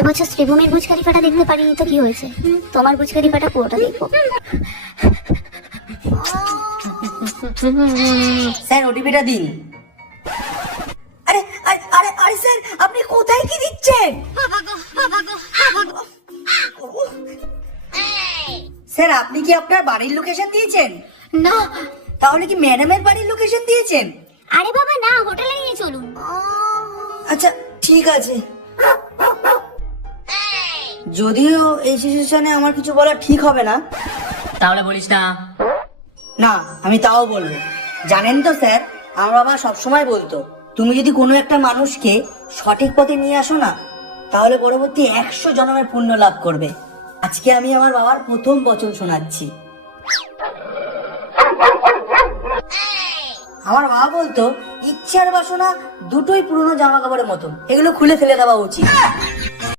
এবছর শ্রীভূমির বুর্জ খলিফাটা দেখতে পারিনি তো কি হয়েছে, তোমার বুর্জ খলিফাটা পুরোটা দেখবো। স্যার ওটিপিটা দিন। আরে আরে আরে আরে স্যার আপনি কোথায় কি দিচ্ছেন? স্যার আপনি কি আপনার বাড়ির লোকেশন দিয়েছেন? না। তাহলে কি ম্যাডামের বাড়ির লোকেশন দিয়েছেন? আরে বাবা না, হোটেলে নিয়ে চলুন। আচ্ছা ঠিক আছে। যদিও এই সিচুয়েশনে আমার কিছু বলা ঠিক হবে না। তাহলে বলিস না। না আমি তাও বলবো। জানেন তো স্যার, আমার বাবা সবসময় বলতো তুমি যদি কোনো একটা মানুষকে সঠিক পথে নিয়ে আসো না, তাহলে পরবর্তী 100 জন্মের পুণ্য লাভ করবে। আজকে আমি আমার বাবার প্রথম বচন শোনাচ্ছি। আমার বাবা বলতো ইচ্ছে আর বাসনা দুটোই পুরনো জামা কাপড়ের মতন, এগুলো খুলে ফেলে দেওয়া উচিত।